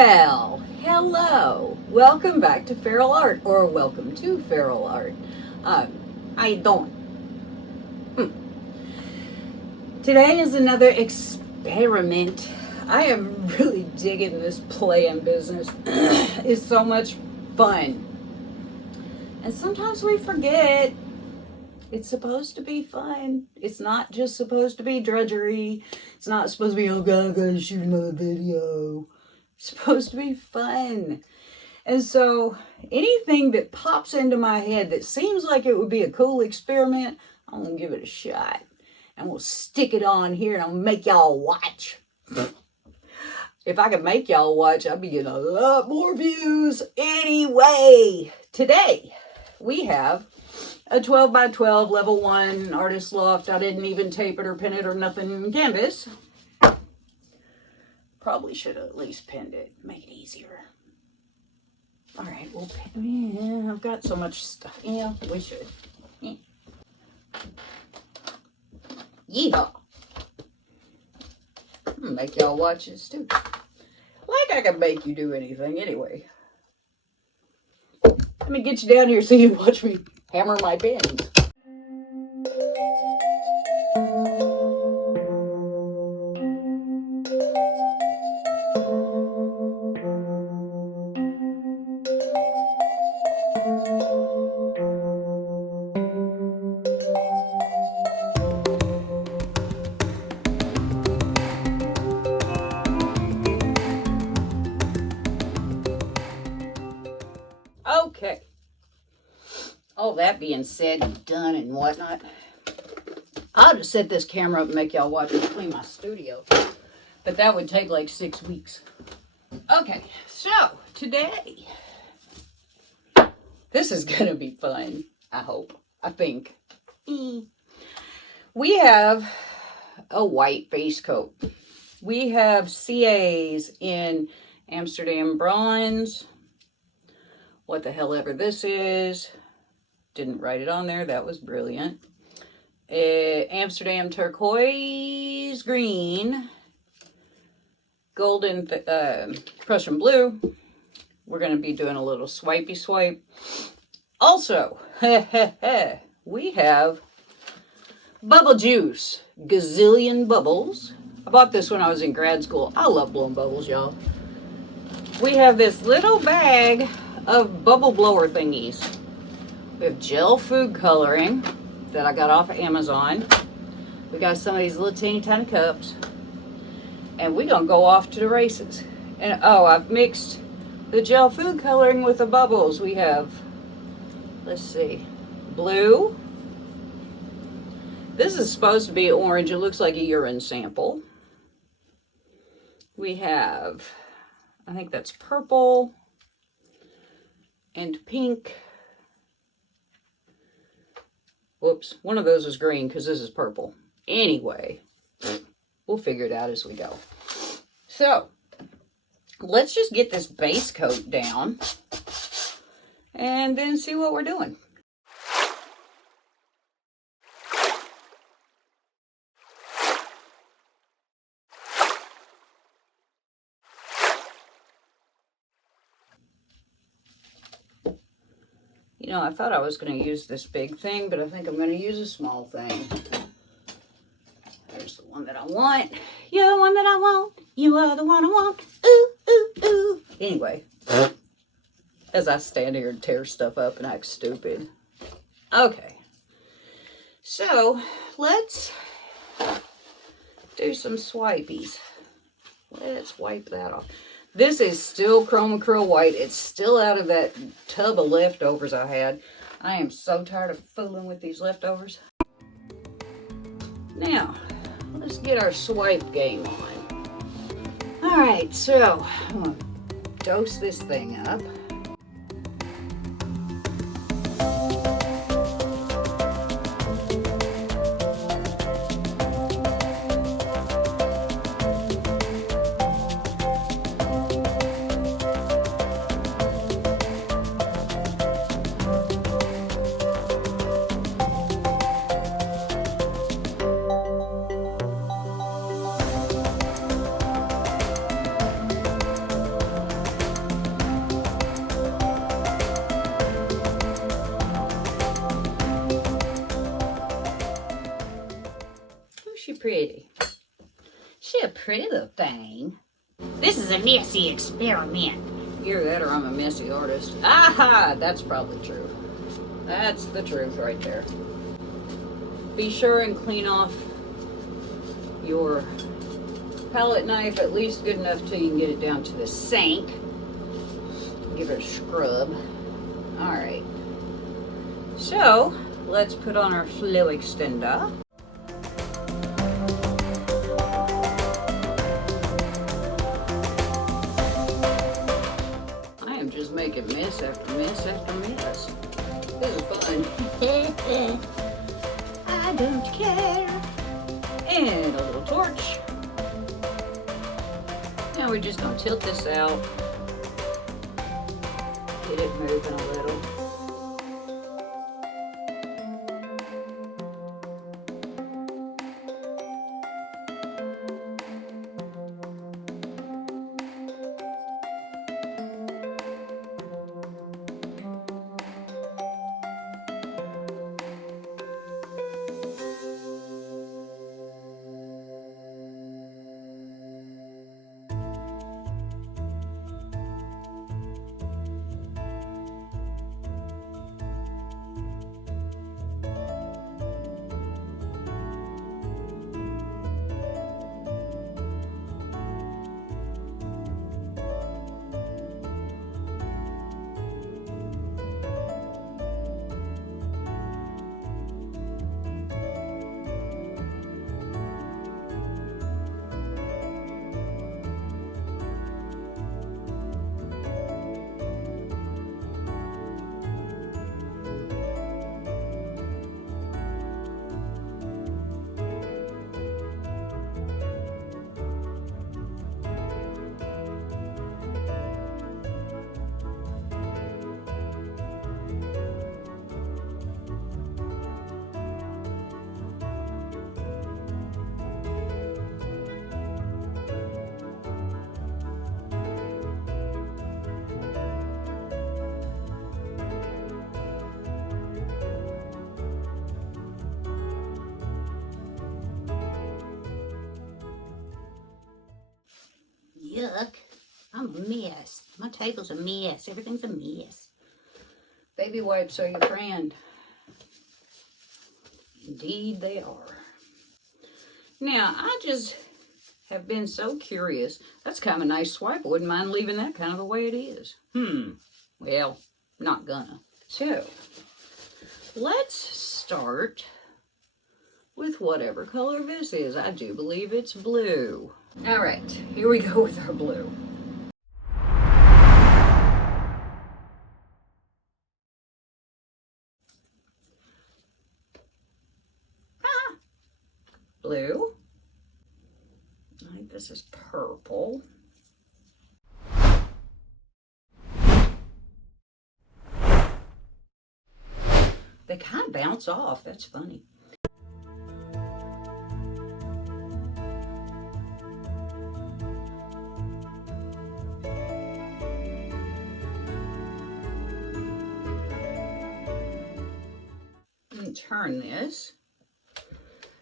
Well, hello. Welcome back to feralart, or welcome to feralart. How you doing? Today is another experiment. I am really digging this playing business. It's so much fun. And sometimes we forget it's supposed to be fun. It's not just supposed to be drudgery. It's not supposed to be, oh God, I gotta shoot another video. It's supposed to be fun. And so anything that pops into my head that seems like it would be a cool experiment, I'm gonna give it a shot. And we'll stick it on here and I'll make y'all watch. If I could make y'all watch, I'd be getting a lot more views. Anyway, today we have a 12 by 12 level 1 artist loft. I didn't even tape it or pin it or nothing canvas. Probably should have at least pinned it, make it easier. All right, we'll pin. Yeah, I've got so much stuff. Yeah, we should. Yeah. Yeehaw. I'm gonna make y'all watch this too. Like I can make you do anything anyway. Let me get you down here so you can watch me hammer my pins. Okay. All that being said and done and whatnot, I'll just set this camera up and make y'all watch me clean my studio. But that would take like 6 weeks. Okay, so today, this is going to be fun, I hope, I think. We have a white base coat. We have CAs in Amsterdam bronze. What the hell ever this is. Didn't write it on there. That was brilliant. Amsterdam turquoise green. Golden Prussian blue. We're going to be doing a little swipey swipe. Also, we have bubble juice. Gazillion bubbles. I bought this when I was in grad school. I love blowing bubbles, y'all. We have this little bag of bubble blower thingies. We have gel food coloring that I got off of Amazon. We got some of these little teeny tiny cups. And we're going to go off to the races. And oh, I've mixed the gel food coloring with the bubbles. We have, let's see, blue. This is supposed to be orange. It looks like a urine sample. We have, I think that's purple and pink. Whoops, one of those is green because this is purple. Anyway, we'll figure it out as we go. So, let's just get this base coat down and then see what we're doing. You know, I thought I was going to use this big thing, but I think I'm going to use a small thing. There's the one that I want. You're the one that I want. You are the one I want. Ooh, ooh, ooh. Anyway, as I stand here and tear stuff up and act stupid. Okay. So, let's do some swipies. Let's wipe that off. This is still chroma acryl white. It's still out of that tub of leftovers I had. I am so tired of fooling with these leftovers. Now, let's get our swipe game on. All right, so I'm gonna dose this thing up. pretty little thing. This is a messy experiment. Either that or I'm a messy artist. Aha! That's probably true. That's the truth right there. Be sure and clean off your palette knife at least good enough till you can get it down to the sink. Give it a scrub. Alright. So, let's put on our flow extender. I am just making mess after mess after mess. This is fun. I don't care. And a little torch. Now we're just going to tilt this out. Get it moving a little. Yuck. I'm a mess. My table's a mess. Everything's a mess. Baby wipes are your friend. Indeed they are. Now, I just have been so curious. That's kind of a nice swipe. I wouldn't mind leaving that kind of the way it is. Well, not gonna. So, let's start with whatever color this is. I do believe it's blue. All right, here we go with our blue. Blue. I think this is purple. They kind of bounce off. That's funny. Turn this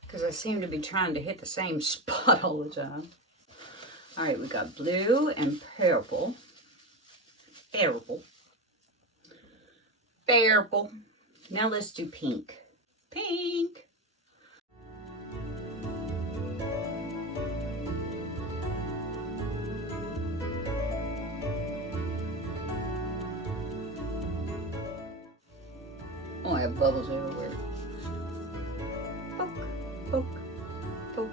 because I seem to be trying to hit the same spot all the time. All right, we got blue and purple. Purple. Purple. Now let's do pink. Pink. Oh, I have bubbles everywhere. Poke, poke, poke,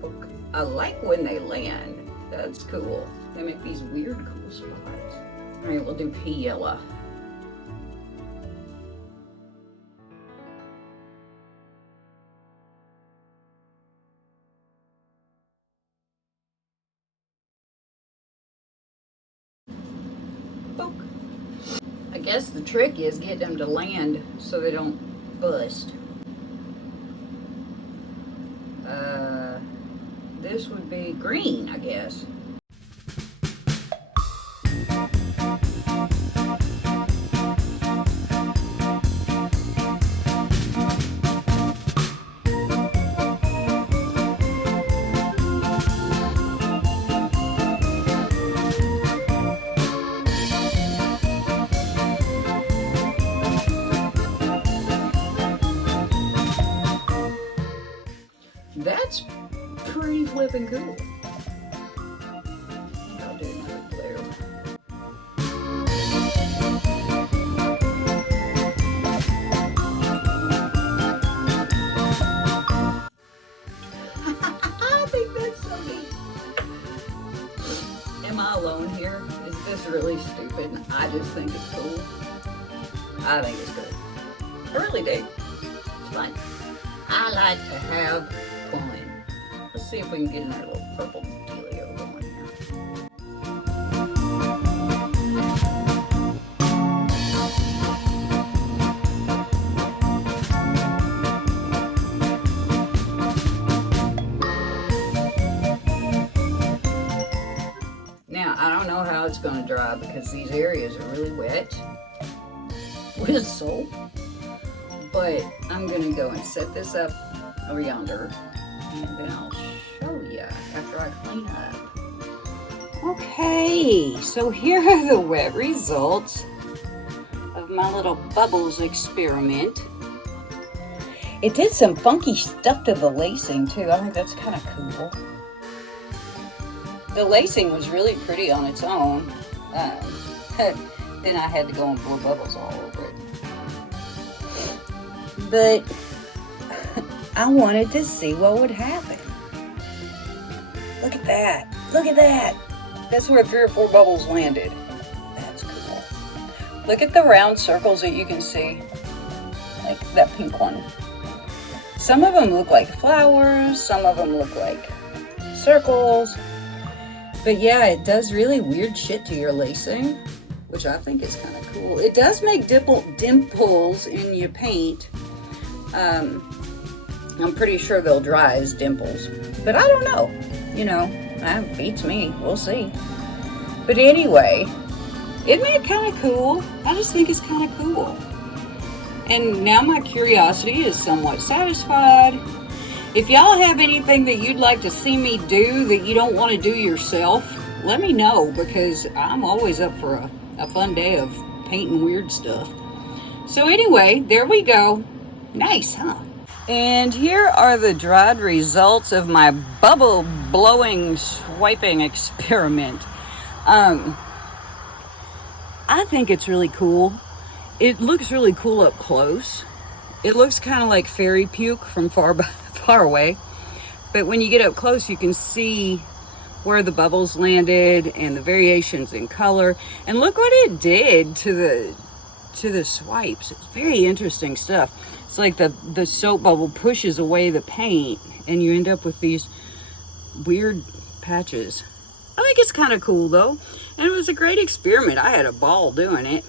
poke. I like when they land. That's cool. They make these weird, cool spots. All right, we'll do pea yellow. Poke. I guess the trick is get them to land so they don't bust. This would be green, I guess. looking cool. I'll do another blue. I think that's so neat. Am I alone here? Is this really stupid? I just think it's cool. I think it's cool. I really do. It's fun. I like to have fun. Let's see if we can get in our little purple dealio going here. Now, I don't know how it's going to dry because these areas are really wet with soap. But I'm going to go and set this up over yonder. And then I'll show you after I clean up. Okay, so here are the wet results of my little bubbles experiment. It did some funky stuff to the lacing too. I think that's kind of cool. The lacing was really pretty on its own. Then I had to go and blow bubbles all over it. But I wanted to see what would happen. Look at that. Look at that. That's where 3 or 4 bubbles landed. That's cool. Look at the round circles that you can see. Like that pink one. Some of them look like flowers. Some of them look like circles. But yeah, it does really weird shit to your lacing, which I think is kind of cool. It does make dimples in your paint. I'm pretty sure they'll dry as dimples, but I don't know. You know, that beats me. We'll see. But anyway, isn't it kind of cool? I just think it's kind of cool. And now my curiosity is somewhat satisfied. If y'all have anything that you'd like to see me do that you don't want to do yourself, let me know, because I'm always up for a fun day of painting weird stuff. So anyway, there we go. Nice, huh? And here are the dried results of my bubble blowing swiping experiment. I think it's really cool. It looks really cool up close. It looks kind of like fairy puke from far away. But when you get up close, you can see where the bubbles landed and the variations in color. And look what it did to the swipes. It's very interesting stuff. It's like the soap bubble pushes away the paint and you end up with these weird patches. I think it's kind of cool though. And it was a great experiment. I had a ball doing it.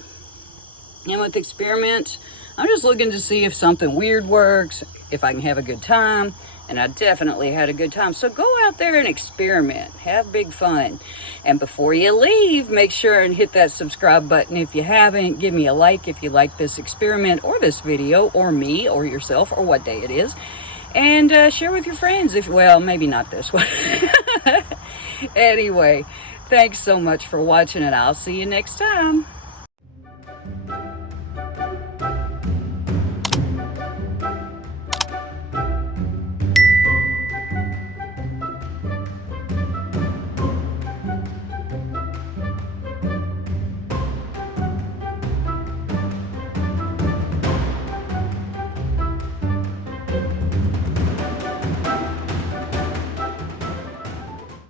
And with experiments, I'm just looking to see if something weird works, if I can have a good time. And I definitely had a good time. So go out there and experiment. Have big fun. And before you leave, make sure and hit that subscribe button if you haven't. Give me a like if you like this experiment or this video or me or yourself or what day it is. And share with your friends. Well, maybe not this one. Anyway, thanks so much for watching and I'll see you next time.